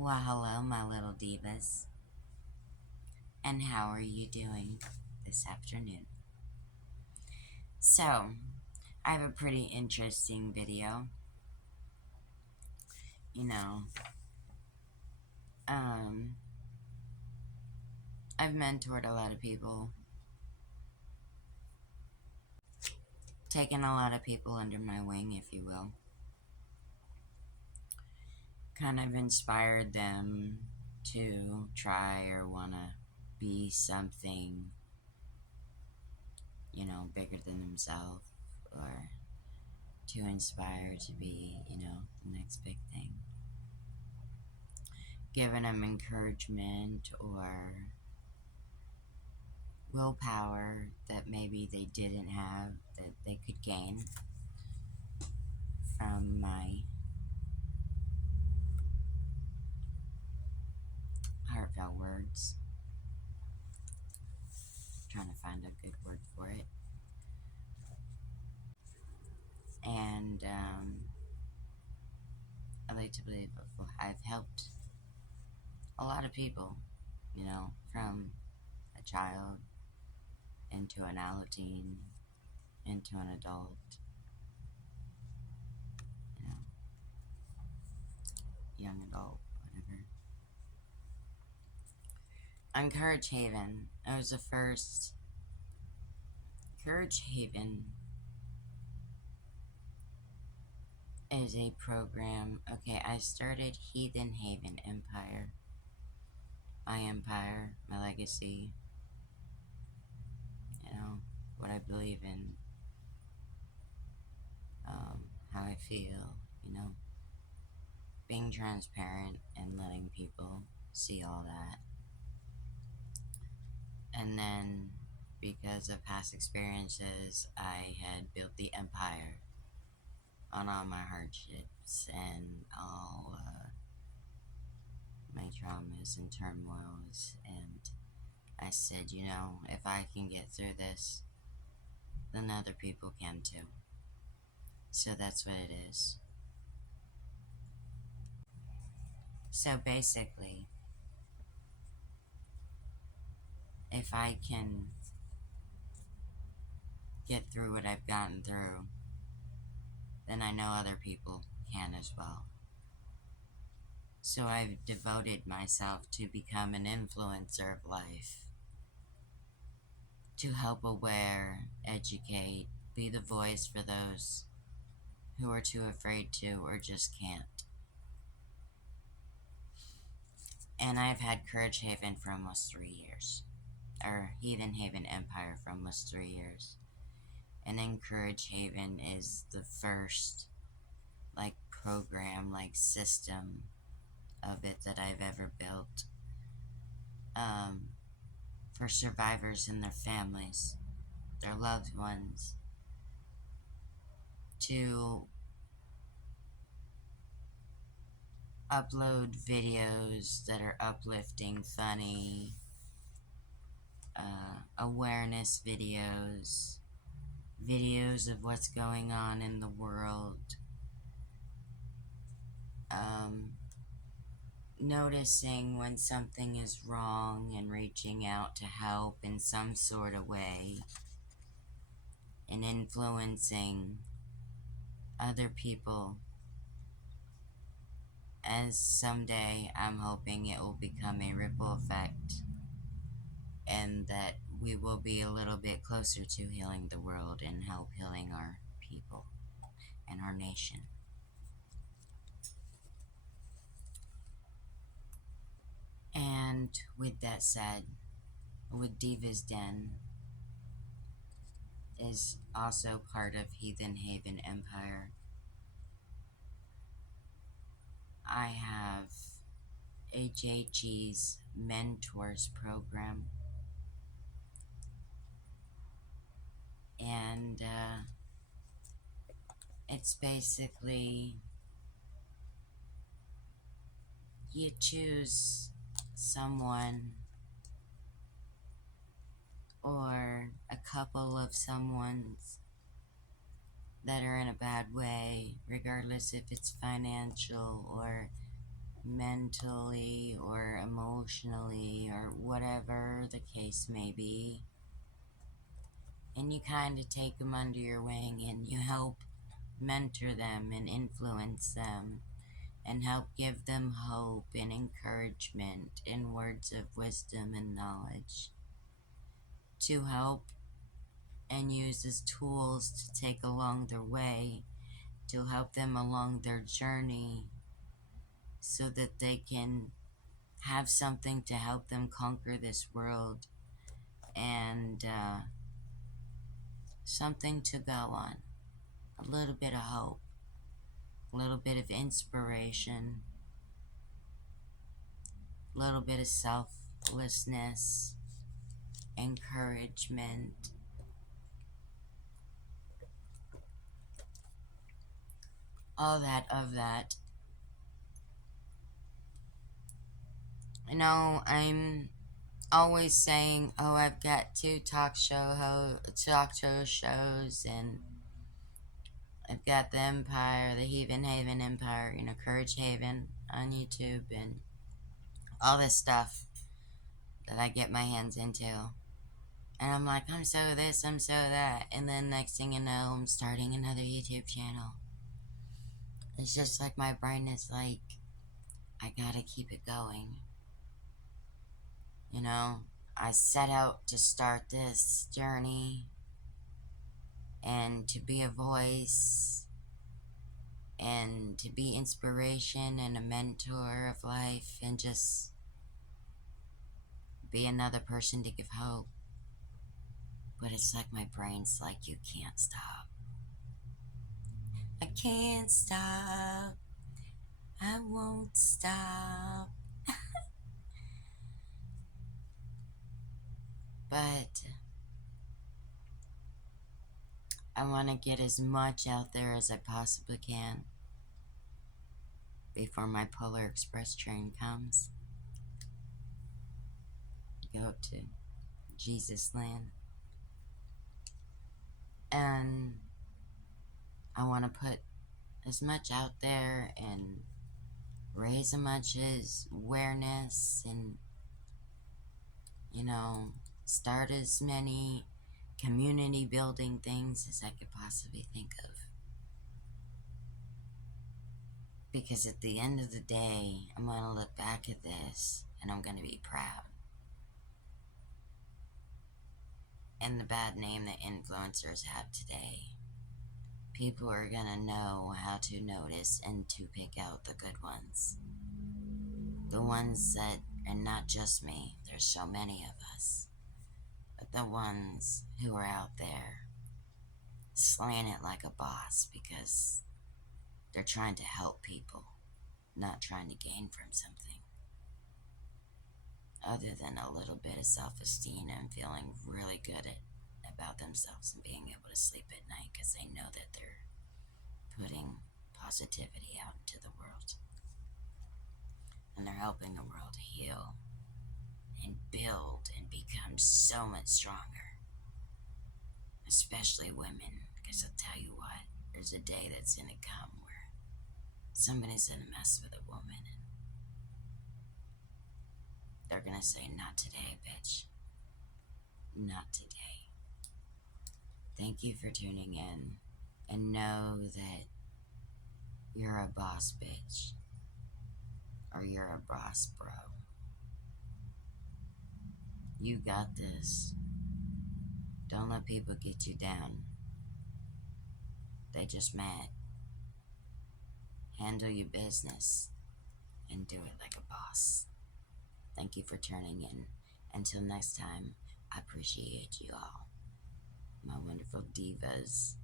Well, hello, my little divas, and how are you doing this afternoon? So, I have a pretty interesting video. You know, um, I've mentored a lot of people, taken a lot of people under my wing, if you will, kind of inspired them to try or want to be something, bigger than themselves, or to inspire to be, the next big thing. Giving them encouragement or willpower that maybe they didn't have that they could gain from my heartfelt words. Trying to find a good word for it. And I like to believe I've helped a lot of people, from a child into an adult teen, into an adult, you know, young adult, whatever. On Courage Haven, I was the first. Courage Haven is a program. Okay, I started Heathen Haven Empire. My empire, my legacy, what I believe in, how I feel, being transparent and letting people see all that. And then, because of past experiences, I had built the empire on all my hardships and all my traumas and turmoils. And I said, if I can get through this, then other people can too. So that's what it is. So basically, if I can get through what I've gotten through, then I know other people can as well. So I've devoted myself to become an influencer of life, to help aware, educate, be the voice for those who are too afraid to or just can't. And I've had Courage Haven for almost 3 years, or Heathen Haven Empire for almost 3 years. And then Courage Haven is the first, program, system of it that I've ever built, for survivors and their families, their loved ones, to upload videos that are uplifting, funny, awareness videos, videos of what's going on in the world, noticing when something is wrong and reaching out to help in some sort of way, and influencing other people, as someday I'm hoping it will become a ripple effect and that we will be a little bit closer to healing the world and help healing our people and our nation. And with that said, with Diva's Den is also part of Heathen Haven Empire. I have HHE's Mentors program, and it's basically you choose someone or a couple of someones that are in a bad way, regardless if it's financial or mentally or emotionally or whatever the case may be, and you kind of take them under your wing and you help mentor them and influence them and help give them hope and encouragement and words of wisdom and knowledge to help and use as tools to take along their way, to help them along their journey so that they can have something to help them conquer this world and something to go on, a little bit of hope, a little bit of inspiration, a little bit of selflessness, encouragement, all that of that. I'm always saying, "Oh, I've got two talk show shows, and I've got the Empire, the Heaven Haven Empire, Courage Haven on YouTube, and all this stuff that I get my hands into." And I'm like, I'm so this, I'm so that, and then next thing you know, I'm starting another YouTube channel. It's just like my brain is like, I gotta keep it going. I set out to start this journey and to be a voice and to be inspiration and a mentor of life and just be another person to give hope. But it's like my brain's like, you can't stop. I can't stop. I won't stop. But I want to get as much out there as I possibly can before my Polar Express train comes. Go to Jesus Land. And I want to put as much out there and raise as much as awareness and, start as many community building things as I could possibly think of. Because at the end of the day, I'm going to look back at this and I'm going to be proud. And the bad name that influencers have today, people are going to know how to notice and to pick out the good ones. The ones that, and not just me, there's so many of us, but the ones who are out there slaying it like a boss because they're trying to help people, not trying to gain from something other than a little bit of self-esteem and feeling really good about themselves and being able to sleep at night because they know that they're putting positivity out into the world and they're helping the world heal and build and become so much stronger, especially women, because I'll tell you what, there's a day that's going to come where somebody's going to mess with a woman and they're going to say, not today, bitch. Not today. Thank you for tuning in, and know that you're a boss bitch, or you're a boss bro. You got this. Don't let people get you down. They just mad. Handle your business and do it like a boss. Thank you for tuning in. Until next time, I appreciate you all, my wonderful divas.